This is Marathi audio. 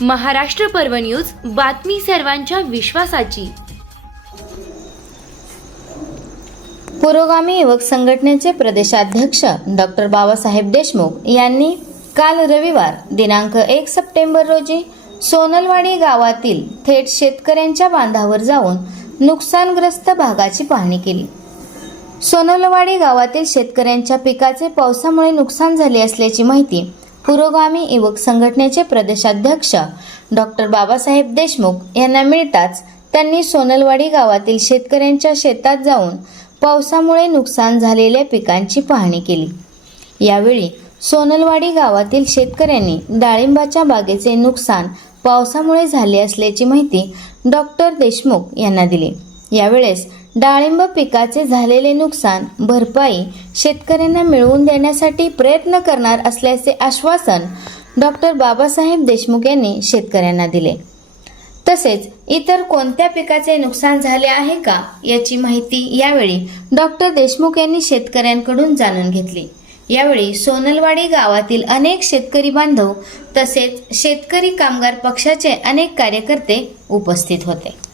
महाराष्ट्र पर्व न्यूज बातमी सर्वांच्या विश्वासाची. पुरोगामी युवक संघटनेचे प्रदेशाध्यक्ष डॉक्टर बाबासाहेब देशमुख यांनी काल रविवार दिनांक एक सप्टेंबर रोजी सोनलवाडी गावातील थेट शेतकऱ्यांच्या बांधावर जाऊन नुकसानग्रस्त भागाची पाहणी केली. सोनलवाडी गावातील शेतकऱ्यांच्या पिकाचे पावसामुळे नुकसान झाले असल्याची माहिती पुरोगामी युवक संघटनेचे प्रदेशाध्यक्ष डॉक्टर बाबासाहेब देशमुख यांना मिळताच त्यांनी सोनलवाडी गावातील शेतकऱ्यांच्या शेतात जाऊन पावसामुळे नुकसान झालेल्या पिकांची पाहणी केली. यावेळी सोनलवाडी गावातील शेतकऱ्यांनी डाळिंबाच्या बागेचे नुकसान पावसामुळे झाले असल्याची माहिती डॉक्टर देशमुख यांना दिली. यावेळेस डाळिंब पिकाचे झालेले नुकसान भरपाई शेतकऱ्यांना मिळवून देण्यासाठी प्रयत्न करणार असल्याचे आश्वासन डॉक्टर बाबासाहेब देशमुख यांनी शेतकऱ्यांना दिले. तसेच इतर कोणत्या पिकाचे नुकसान झाले आहे का याची माहिती यावेळी डॉक्टर देशमुख यांनी शेतकऱ्यांकडून जाणून घेतली. यावेळी सोनलवाडी गावातील अनेक शेतकरी बांधव तसेच शेतकरी कामगार पक्षाचे अनेक कार्यकर्ते उपस्थित होते.